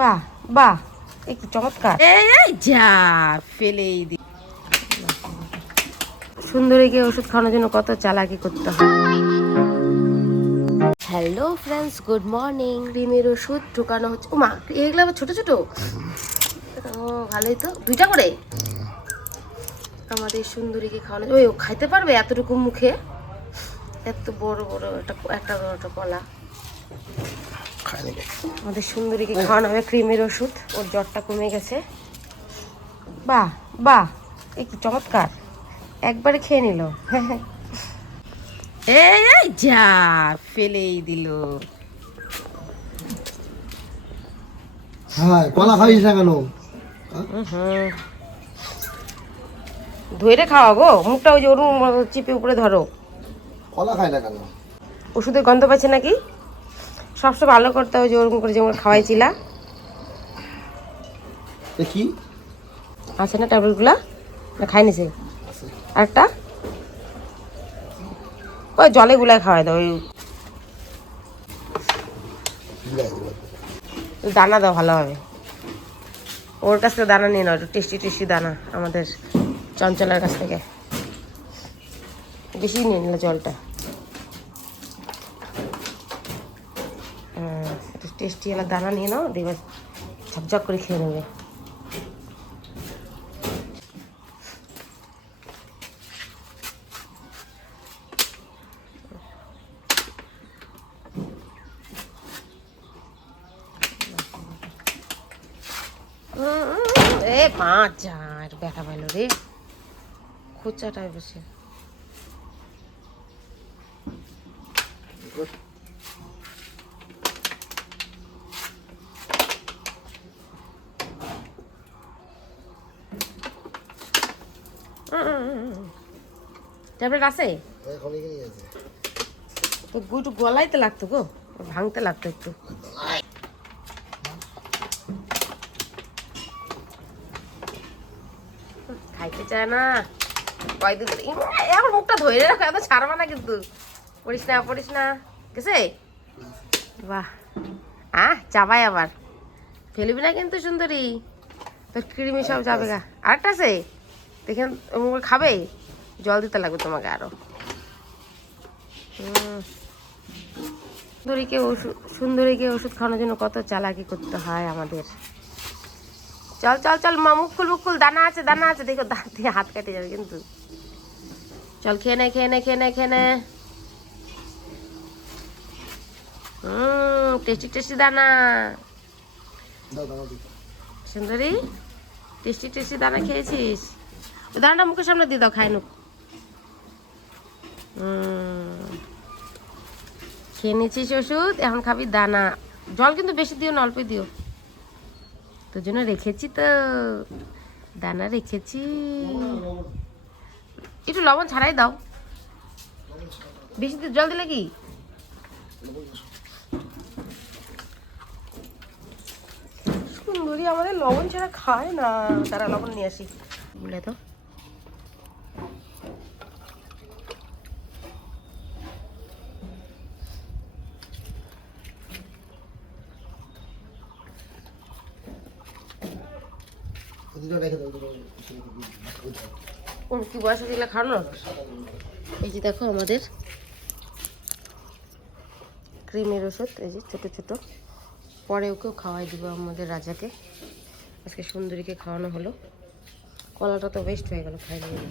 বাহ বাহ, একটু চমৎকার। এই যা ফেলেই দি। সুন্দরীকে ওষুধ খাওয়ানোর জন্য কত চালাকি করতে হয়। Hello friends, good morning. ক্রিমের ওষুধ ঢোকানো হচ্ছে। ওমা, এগুলো আবার ছোট ছোট। ও ভালোই তো, 2টা করে আমাদের সুন্দরীকে খাওয়ানো। ওই ও খাইতে পারবে এতটুকু মুখে? এত বড় বড় একটা কলা। আমাদের সুন্দরীকে খাওয়ানো হবে ক্রিমের ওষুধ। ওর জ্বরটা কমে গেছে। বাহ বাহ, একটু চমৎকার, একবারে খেয়ে নিল। এই যা ফেলেই দিল। হ্যাঁ, কলা খাইস না কেন? ধরে খাওয়াবো মুখটা, ওই যে ওরকম চিপে উপরে ধরো। কলা খাই না কেন? ওষুধের গন্ধ পাচ্ছে নাকি? সবসময় ভালো করতে হয়, যে ওরকম করে যেমন খাওয়াইছিলা। দেখি আছে না ট্যাবলেটগুলা? না খাইনি সে? আরেকটা ওই জলে গুলায় খাওয়াই দাও। ওই দানা দাও ভালো হবে। ওর কাছ থেকে দানা নিয়ে নাও, একটু টেস্টি টেস্টি দানা আমাদের চঞ্চলার কাছ থেকে। বেশি নিয়ে নিলে জলটা। একটু টেস্টি এলা দানা নিয়ে নাও, দেখবে ঝকঝক করে খেয়ে নেবে। এ পাঁচ যা, একটু ব্যথা পাইল রে, খোঁচাটায় বসে। ট্যাবলেট আছে তো, একটু গলাইতে লাগতো গো, ভাঙতে লাগতো একটু। খাইতে চায় না কয়দিন। এখন মুখটা ধরে রাখো, এত ছাড়বা না কিন্তু। পড়িস না পড়িস না, গেছে? বাহ, চাবাই আবার ফেলবি না কিন্তু সুন্দরী, তোর কৃমি সব যাবে গা। আরেকটা আছে দেখেন, খাবে? জল দিতে লাগবে তোমাকে আরো। সুন্দরীকে ওষুধ খাওয়ানোর জন্য কত চালাকি করতে হয় আমাদের। চল চল চল মা, মুখ খুল, দানা আছে দানা আছে, দেখো দাঁত দিয়ে হাত কেটে যাবে কিন্তু। চল খেয়ে নে খেয়ে নে খেয়ে নে খেয়ে নে। টেস্টি টেস্টি দানা। সুন্দরী, টেস্টি টেস্টি দানা খেয়েছিস? দানাটা মুখের সামনে দিয়ে দাও, খাই নুক। খেয়ে নিচ্ছিস ওষুধ, এখন খাবি দানা। জল কিন্তু বেশি দিও না, অল্পই দিও। তোর জন্য রেখেছি তো, দানা রেখেছি। একটু লবণ ছাড়াই দাও, বেশি জল দিলে কি? সুন্দরী আমাদের লবণ ছাড়া খায় না। তারা লবণ নিয়ে আসি বলে তো। কি বয়স আছে এগুলো খাওয়ানোর? এই যে দেখো আমাদের ক্রিমের ওষুধ, এই যে ছোট ছোট। পরে ওকেও খাওয়াই দিব আমাদের রাজাকে। আজকে সুন্দরীকে খাওয়ানো হলো। কলাটা তো ওয়েস্ট হয়ে গেল, খাই নিয়ে।